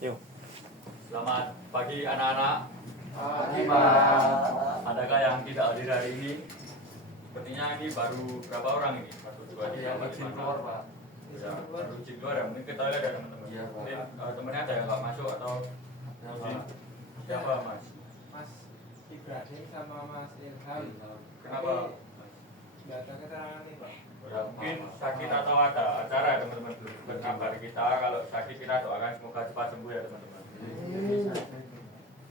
Yuk. Selamat pagi anak-anak. Pagi, Pak. Adakah yang tidak hadir hari ini? Sepertinya ini baru berapa orang ini? Satu, dua, tiga, empat, izin lima, keluar, enam. Pak. Ya, baru izin keluar ya. Mungkin kita lihat ya teman-teman. Iya, Pak. Mungkin temennya ada yang nggak masuk atau Ya, izin. Pak. Siapa Mas? Mas Ibrahim sama Mas Ilham. Kenapa? Nggak ada keterangan nih Pak. Ya, mungkin sakit atau ada acara ya teman-teman. Belum berkabar kita. Kalau sakit kita doakan semoga cepat sembuh ya teman-teman.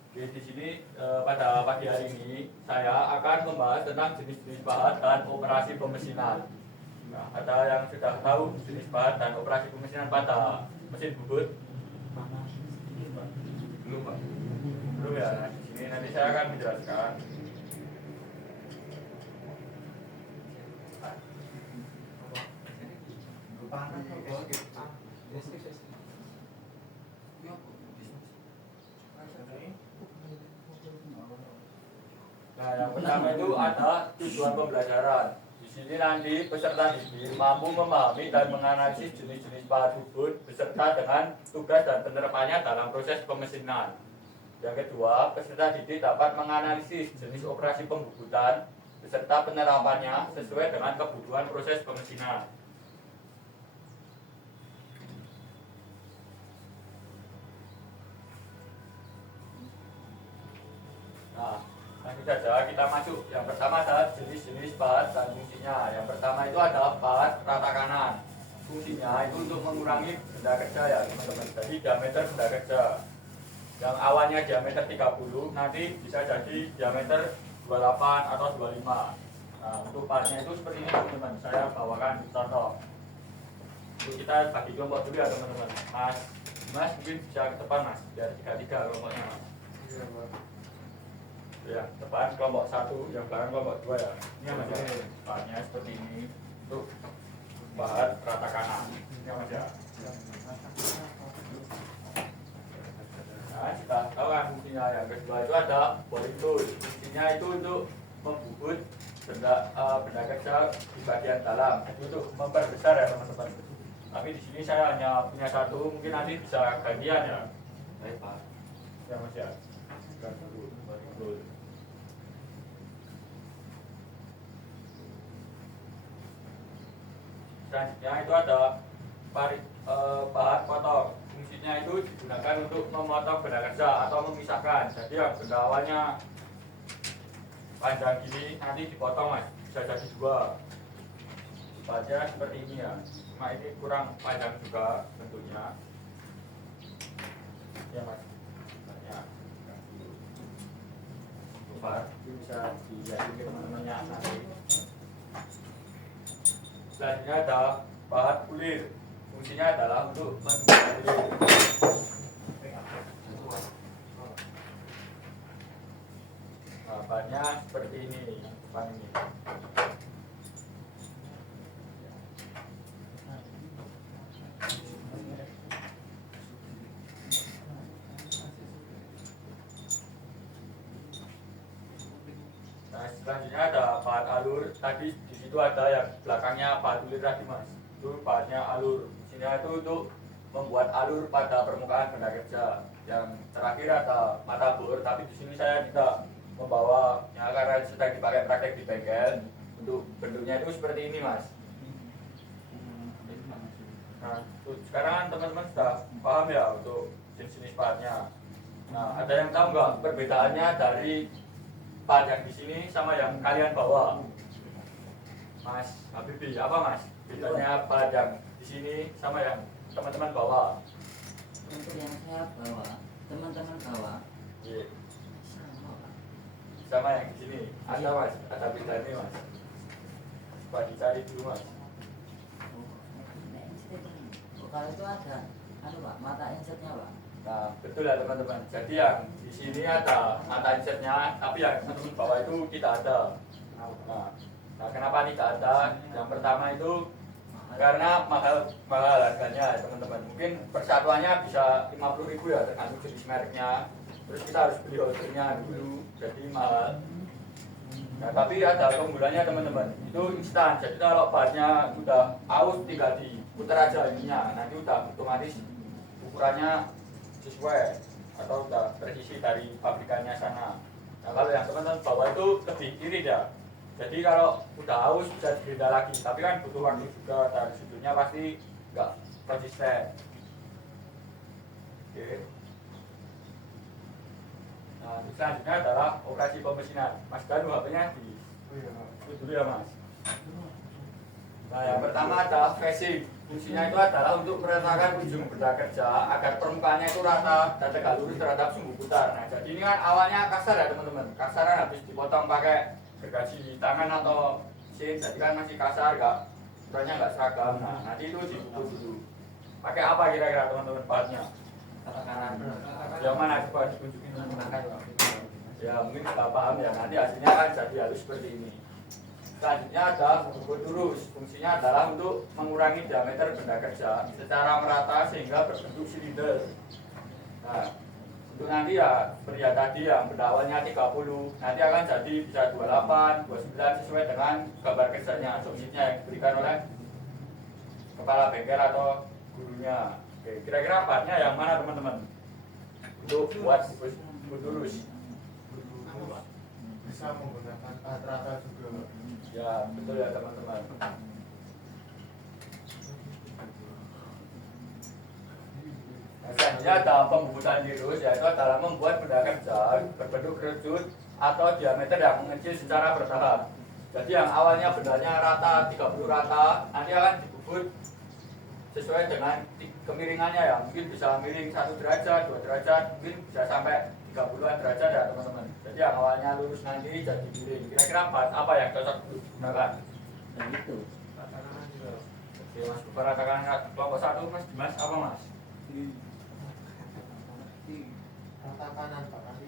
Oke, di sini pada pagi hari ini saya akan membahas tentang jenis-jenis bahan dan operasi pemesinan. Nah, ada yang sudah tahu jenis bahan dan operasi pemesinan pada mesin bubut? Belum, Pak. Belum ya. Nah, di sini nanti saya akan menjelaskan. Nah, yang pertama itu ada tujuan pembelajaran. Di sini nanti peserta didik mampu memahami dan menganalisis jenis-jenis bahan bubut beserta dengan tugas dan penerapannya dalam proses pemesinan. Yang kedua, peserta didik dapat menganalisis jenis operasi pembubutan beserta penerapannya sesuai dengan kebutuhan proses pemesinan. Nah, langsung saja kita masuk. Yang pertama adalah jenis-jenis bahan dan fungsinya. Yang pertama itu adalah bahan rata kanan. Fungsinya itu untuk mengurangi benda kerja ya teman-teman. Jadi diameter benda kerja. Yang awalnya diameter 30 nanti bisa jadi diameter 28 atau 25. Nah, untuk bahannya itu seperti ini teman-teman. Saya bawakan contoh. Untuk kita bagi kelompok dulu ya teman-teman. Mas mungkin bisa ke depan Mas. Biar 3-3 kelompoknya Mas. Iya, Pak. Ya, depan kelompok 1, yang belakang kelompok 2 ya. Ini yang Mas ya. Bahannya seperti ini untuk bahan rata kanan. Ini yang Mas ya. Nah, kita tahu kan fungsinya. Yang kedua itu ada boring tool. Fungsinya itu untuk membubut benda kerja di bagian dalam. Itu untuk memperbesar ya teman-teman. Tapi di sini saya hanya punya satu, mungkin nanti bisa gantian ya. Baik, Pak. Ya Mas ya. Bukan dulu, boring tool. Selanjutnya itu ada bahan potong. Fungsinya itu digunakan untuk memotong benda kerja atau memisahkan. Jadi yang benda awalnya panjang gini nanti dipotong Mas, bisa jadi 2. Bahannya seperti ini ya. Cuma ini kurang panjang juga bentuknya. Ya Mas. Banyak. Bahan ini bisa dilihat ke teman-temannya nanti. Selanjutnya ada bahan kulir. Fungsinya adalah untuk mengulir. Nah, bahannya seperti ini, depan ini. Nah, selanjutnya ada bahan alur. Tadi di situ ada yang belakangnya bahan kulir tadi Mas. Itu bahannya alur. Fungsinya itu untuk membuat alur pada permukaan benda kerja. Yang terakhir ada mata bor, tapi di sini saya tidak membawa ya, karena sedang dipakai praktek di bengkel. Untuk bentuknya itu seperti ini Mas. Nah, sekarang teman-teman sudah paham ya untuk jenis-jenis bahannya. Nah, ada yang tahu nggak perbedaannya dari bahan yang di sini sama yang kalian bawa? Mas Habibie, apa Mas? Bedanya bahan yang di sini sama yang teman-teman bawa? Untuk yang saya bawa, teman-teman bawa Iya. sama Pak. Sama yang di sini. Ada Mas, ada bedanya Mas. Coba dicari dulu Mas. Kalau itu ada, Pak, mata insertnya Pak. Nah, betul ya teman-teman. Jadi yang di sini ada mata insertnya, tapi yang di bawah itu tidak ada. Nah, kenapa tidak ada? Yang pertama itu karena mahal harganya ya teman-teman. Mungkin persatuannya bisa 50.000 ya tergantung jenis mereknya. Terus kita harus beli holdernya dulu, jadi mahal. Nah, tapi ada keunggulannya teman-teman. Itu instan. Jadi kalau bahannya udah aus tinggal diputar aja ininya. Nanti udah otomatis ukurannya sesuai atau udah presisi dari pabrikannya sana. Nah kalau yang teman-teman bawa itu lebih irit ya. Jadi kalau udah haus bisa digerinda lagi, tapi kan butuh waktu juga dan sebetulnya pasti nggak konsisten. Oke. Nah selanjutnya adalah operasi pemesinan. Mas Danu HP-nya di dulu ya Mas. Nah yang pertama adalah facing. Fungsinya itu adalah untuk meratakan ujung benda kerja agar permukaannya itu rata dan tegak lurus terhadap sumbu putar. Nah jadi ini kan awalnya kasar ya teman-teman. Kasaran habis dipotong pakai gergaji tangan atau mesin, jadi kan masih kasar, ukurannya nggak seragam. Nah nanti itu dipukul dulu. Pakai apa kira-kira teman-teman bahannya? Tatakan. Yang mana coba ditunjukin menggunakan? Ya mungkin nggak paham ya. Nanti hasilnya kan jadi halus seperti ini. Selanjutnya ada bubur lurus. Fungsinya adalah untuk mengurangi diameter benda kerja secara merata sehingga berbentuk silinder. Nah, untuk nanti ya pria tadi yang benda awalnya 30, nanti akan jadi bisa 28, 29 sesuai dengan gambar kerjanya atau sheetnya yang diberikan oleh kepala bengkel atau gurunya. Oke, kira-kira bahannya yang mana teman-teman? Untuk buat bubur lurus. Bisa menggunakan rata juga. Ya betul ya teman-teman. Selanjutnya ada pembubutan lurus, yaitu adalah membuat benda kerja berbentuk kerucut atau diameter yang mengecil secara bertahap. Jadi yang awalnya bendanya rata 30 rata, nanti akan dibubut sesuai dengan kemiringannya ya. Mungkin bisa miring 1 derajat, 2 derajat, mungkin bisa sampai 30-an derajat ya teman-teman. Jadi yang awalnya lurus nanti jadi miring. Kira-kira bahan apa yang cocok digunakan? Dan itu. Oke Mas, perhatikan kelompok 1 Mas Dimas apa Mas? Rata kanan Pak, nanti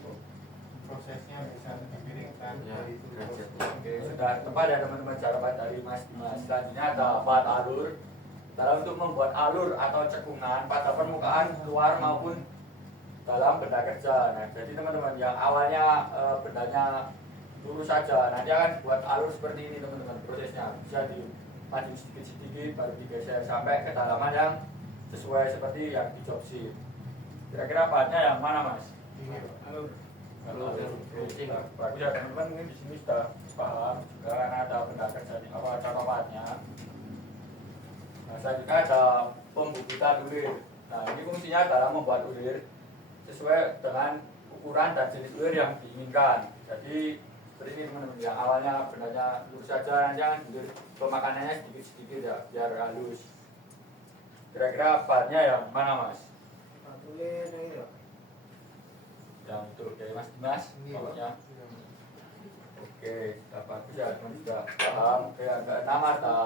prosesnya bisa dimiringkan Ya, dari itu. derajat. Oke, sudah tepat ya teman-teman jawaban dari Mas Dimas. Selanjutnya ada bahan alur. Dalam untuk membuat alur atau cekungan pada permukaan luar maupun dalam benda kerja. Nah, jadi teman-teman yang awalnya bendanya lurus saja, nanti akan dibuat alur seperti ini teman-teman. Prosesnya bisa dimaju sedikit-sedikit baru digeser sampai kedalaman yang sesuai seperti yang di job sheet. Kira-kira bahannya yang mana Mas? Ini Pak. Alur. Oke, bagus ya teman-teman, mungkin di sini sudah paham juga karena ada benda kerja di awal contoh bahannya. Nah, selanjutnya ada pembubutan ulir. Nah, ini fungsinya adalah membuat ulir sesuai dengan ukuran dan jenis ulir yang diinginkan. Jadi seperti ini teman-teman, yang awalnya bendanya lurus saja, nanti jangan ulir pemakanannya sedikit-sedikit ya, biar halus. Kira-kira bahannya yang mana Mas? Yang itu dari Mas Dimas, pokoknya. Oke, sudah bagus ya teman sudah paham. Oke, yang keenam ada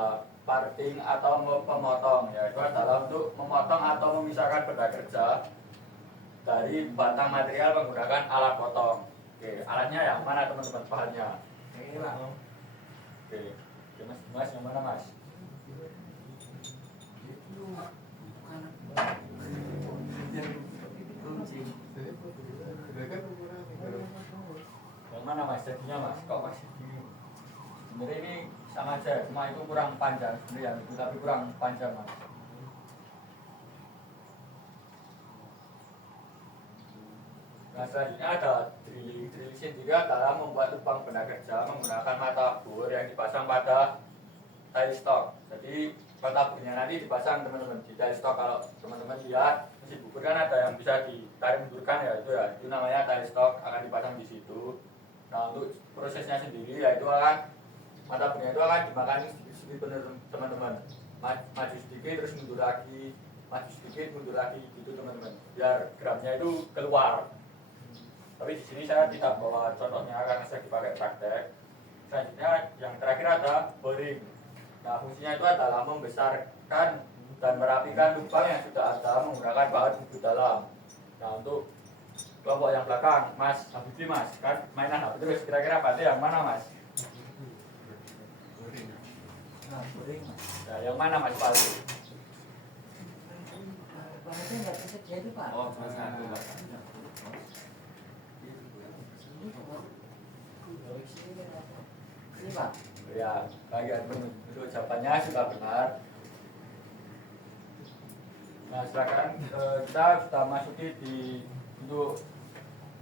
parting atau pemotong, yaitu adalah untuk memotong atau memisahkan benda kerja dari batang material menggunakan alat potong. Oke, alatnya yang mana teman-teman bahannya? Ini Pak. Oke, Mas Dimas yang mana Mas? Yang mana Mas? Jadinya Mas, kok masih bingung? Sebenarnya ini sama aja, cuma itu kurang panjang sebenarnya yang itu, tapi kurang panjang Mas. Nah selanjutnya ada drilling. Drilling sendiri adalah membuat lubang benda kerja menggunakan mata bor yang dipasang pada tali stok. Jadi mata bornya nanti dipasang teman-teman di tali stok. Kalau teman-teman lihat mesin bubur kan ada yang bisa ditarik mundurkan ya, itu namanya tali stok, akan dipasang di situ. Nah untuk prosesnya sendiri yaitu akan mata bornya itu akan dimakani sedikit-sedikit teman-teman. Maju sedikit terus mundur lagi, maju sedikit mundur lagi gitu teman-teman, biar gramnya itu keluar. Tapi di sini saya tidak bawa contohnya karena saya dipakai praktek. Selanjutnya yang terakhir ada boring. Nah fungsinya itu adalah membesarkan dan merapikan lubang yang sudah ada menggunakan bahan bubut dalam. Nah untuk kelompok yang belakang, Mas Habibie Mas, kan mainan apa terus? Kira-kira bahannya yang mana Mas? Nah, boring Mas. Nah, yang mana Mas Palu? Bahannya nggak tersedia itu Pak. Oh, cuma satu Pak. Ini Pak. Ya, bagian untuk jawabannya sudah benar. Nah silakan kita sudah masuki untuk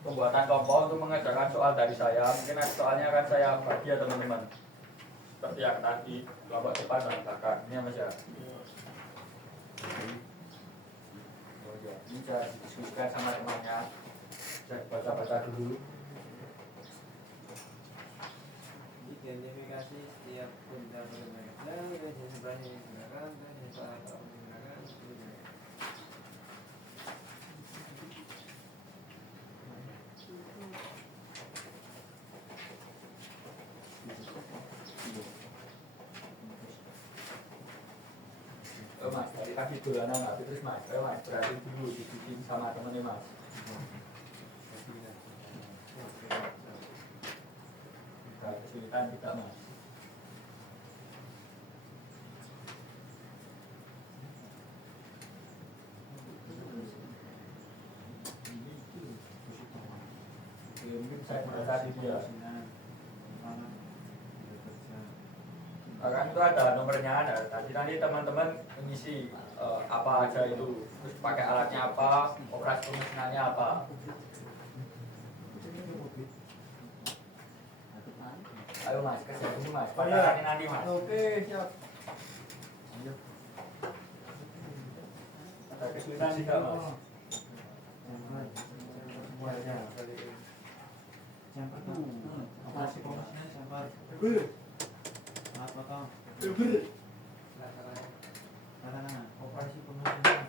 pembuatan kelompok untuk mengerjakan soal dari saya. Mungkin soalnya akan saya bagi ya teman-teman. Seperti yang tadi kelompok depan dan belakang. Ini ya Mas ya. Oh ya, ini bisa didiskusikan sama temannya. Saya baca-baca dulu. Identifikasi setiap benda bermerek dan sebenarnya digunakan dan salah satu digunakan. Oh Mas, tadi kasih dolanan nggak terus Mas? Mas, berarti dulu dibikin sama temennya Mas. Gak kesulitan tidak Mas? Mungkin saya merasa di dia. Kan itu ada nomornya, ada. Nanti teman-teman mengisi apa aja itu, terus pakai alatnya apa, operasi pemesanannya apa. Ayo Mas, kerja dulu Mas. Pacarannya nanti Mas. Oke, siap. Ada kesulitan tidak Mas? Semuanya. Yang pertama, operasi komersial sampar. Maaf potong. Karena operasi komersial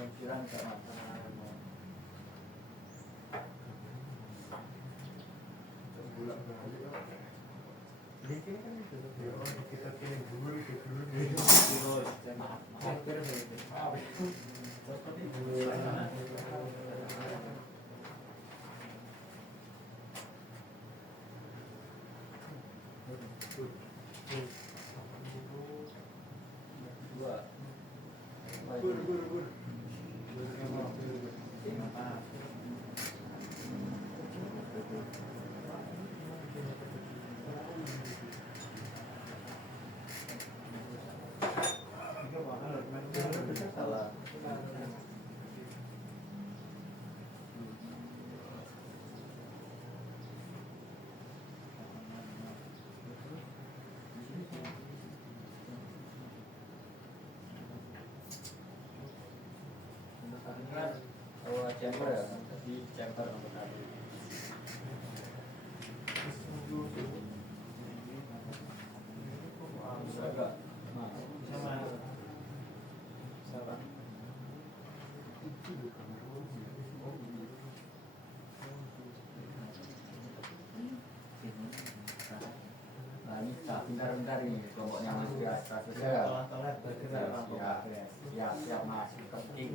Pikiran tidak Mas? Chamber ya, di chamber untuk tadi. Bisa enggak? Mas. Sama. Nah ini bentar-bentar ini kelompoknya Mas ya, statusnya. Siap Mas, penting.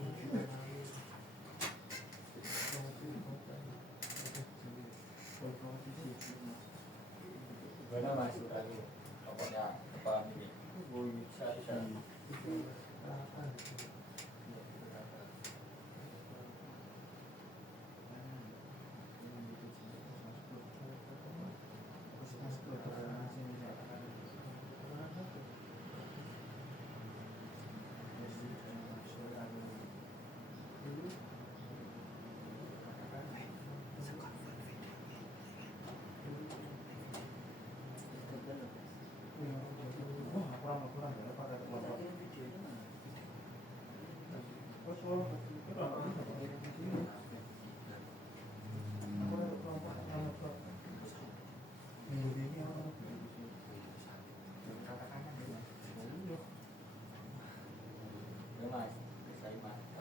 Gimana Mas tadi pokoknya apa ini? Bisa.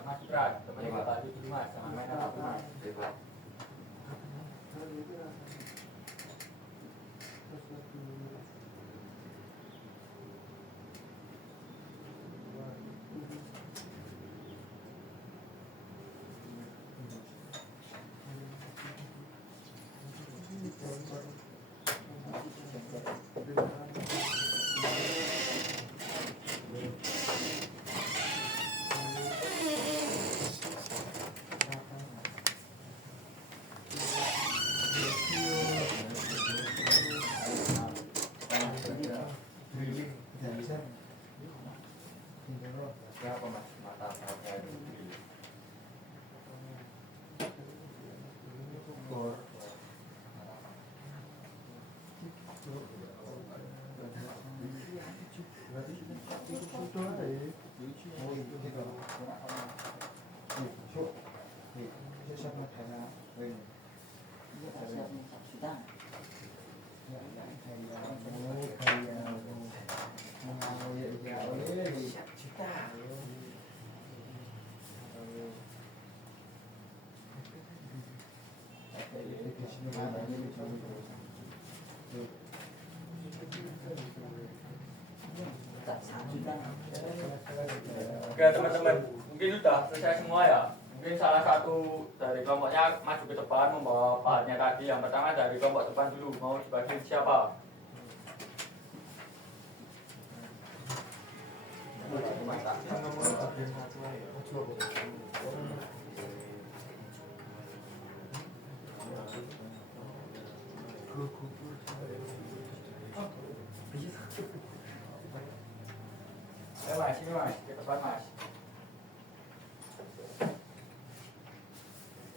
Mas Citra, teman Bapak itu Mas, sama main apa Mas? juta. Ya enggak tak 1 juta. Oke teman-teman, mungkin sudah selesai semua ya. Mungkin salah satu dari kelompoknya maju ke depan membawa pahatnya tadi. Yang pertama dari kelompok depan dulu, mau dibagiin siapa? Ayo mas, ini mas, ke depan mas.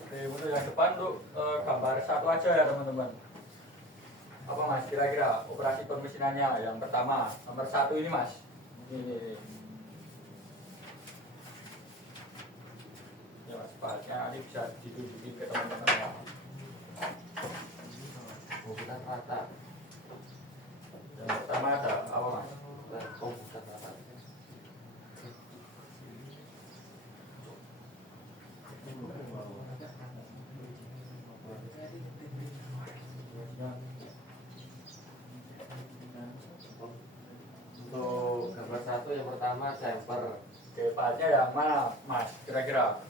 Oke, untuk yang depan tuh gambar satu aja ya teman-teman. Apa mas, kira-kira operasi permesinannya yang pertama, nomor 1 ini mas. Ini. Ya mas, pahatnya nanti bisa ditunjukin ke teman-teman ya. Bukan rata. Yang pertama ada apa mas? Bukan rata. Untuk gambar 1 yang pertama jumper. Oke, pahatnya yang mana mas, kira-kira?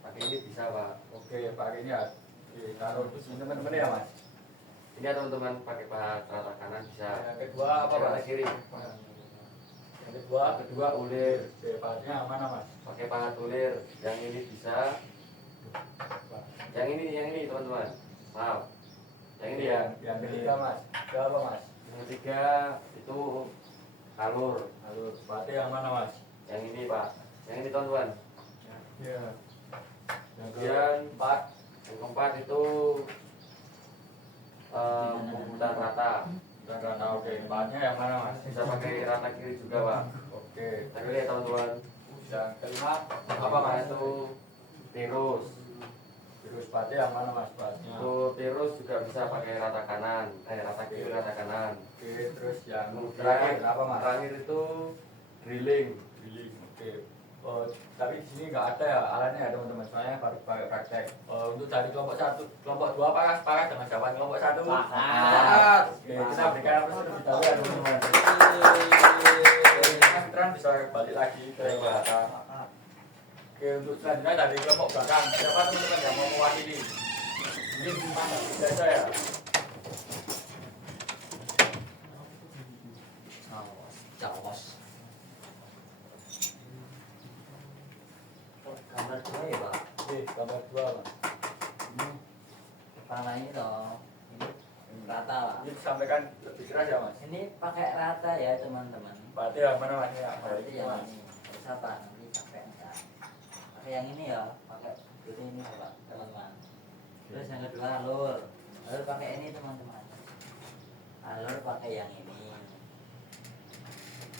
Pakai ini bisa pak. Oke, pakai ini ya. Oke, taruh di sini teman-teman ya mas. Ini ya teman-teman pakai pahat rata kanan bisa. Yang kedua apa Rata mas? kiri. Yang kedua, Kedua ulir. oke, pahatnya yang mana mas? Pakai pahat ulir. Yang ini bisa. Yang ini teman-teman. Maaf. Yang ini ya. Yang ketiga mas, ke apa mas? Yang ketiga itu kalur. Lalu pahatnya yang mana mas? Yang ini pak. Yang ini teman-teman. Iya. Yang Kemudian keempat, yang keempat itu pembuatan rata. dan rata. Oke, pahatnya yang mana mas? Bisa pakai rata kiri juga pak. Oke. Tapi lihat teman-teman. Yang kelima apa Apa mas? itu tirus. Terus pahatnya yang mana mas? Pahatnya. Itu tirus juga bisa pakai rata kanan. Rata kiri rata kanan. Oke, terus yang Kemudian terakhir apa mas? Terakhir itu drilling. Drilling. Oke. Tapi di sini nggak ada ya alatnya ya teman-teman. Soalnya baru pakai praktek. Untuk dari kelompok 1, kelompok 2 apakah sepakat dengan jawaban kelompok 1? Sepakat. Oke, kita berikan apa terlebih dahulu ya teman-teman. Veteran bisa balik lagi ke belakang. Oke, untuk selanjutnya dari kelompok belakang, siapa teman-teman yang mau mewakili? Mungkin mana bisa saya. Jawas. Gambar 2 ya pak. Oke, gambar 2 mas. Kepala ini loh. Ini rata pak. Ini disampaikan lebih keras ya mas. Ini pakai rata ya teman-teman. Berarti yang mana mas? Ya, Berarti yang mas. ini. Terus apa? Nanti sampai enggak. Pakai yang ini ya. Pakai ini ya pak teman-teman. Terus yang kedua alur. Alur pakai ini teman-teman. Alur pakai yang ini.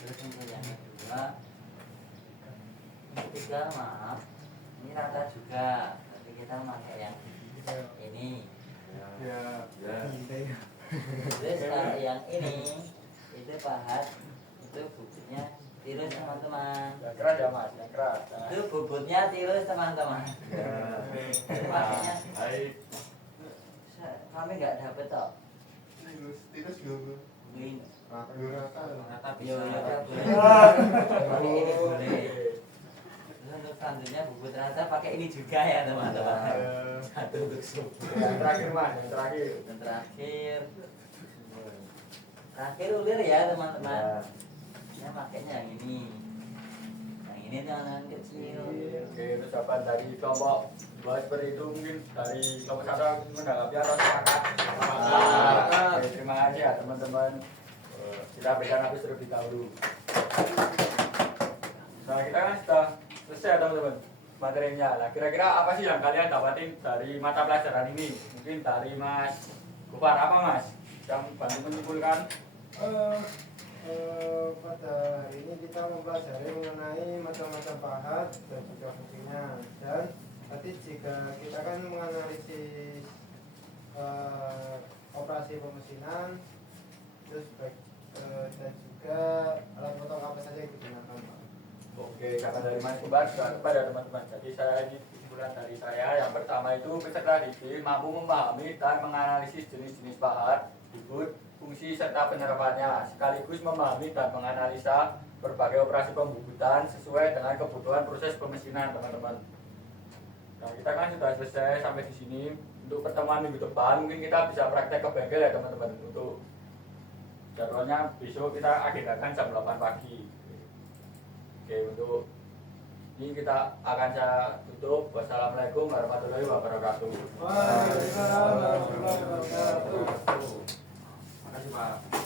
Terus untuk yang kedua, yang ketiga maaf, ini rata juga. Tapi kita pakai yang ini. Ya. Ya. Terus kalau yang ini itu pahat, itu bubutnya tirus teman-teman. Yang keras ya mas, yang keras. Nah, Itu bubutnya tirus teman-teman. Itu makanya Baik. kami nggak dapet toh. Tirus juga Ini Rata yo bisa. yo boleh. Pakai ini boleh. Terus untuk selanjutnya bubut rata pakai ini juga ya teman-teman. Satu untuk sup. yang terakhir mas, yang terakhir. Dan terakhir ulir ya teman-teman. Ya makanya yang ini. Yang ini teman-teman kecil. Oke, itu jawaban dari kelompok 2 seperti itu. Mungkin dari kelompok 1 menanggapi atau sepakat? Sepakat. Oke, terima kasih ya teman-teman. Kita berikan habis terlebih dahulu. Nah, kita kan sudah selesai ya teman-teman materinya. Nah, kira-kira apa sih yang kalian dapatin dari mata pelajaran ini? Mungkin dari Mas Gufar, apa Mas? Yang bantu menyimpulkan? Pada hari ini kita mempelajari mengenai macam-macam pahat dan juga fungsinya. Dan tadi jika kita kan menganalisis pemesinan, terus dan juga alat potong apa saja yang digunakan Pak. Oke, karena dari Mas Kubar sudah kepada teman-teman. Jadi saya ini kesimpulan dari saya yang pertama itu peserta didik mampu memahami dan menganalisis jenis-jenis bahan, bibit, fungsi serta penerapannya, sekaligus memahami dan menganalisa berbagai operasi pembubutan sesuai dengan kebutuhan proses pemesinan teman-teman. Nah, kita kan sudah selesai sampai di sini. Untuk pertemuan minggu depan mungkin kita bisa praktek ke bengkel ya teman-teman. Untuk jadwalnya besok kita agendakan jam 8 pagi. Oke, untuk ini kita akan saya tutup. Wassalamualaikum warahmatullahi wabarakatuh. Waalaikumsalam warahmatullahi wabarakatuh. Makasih Pak.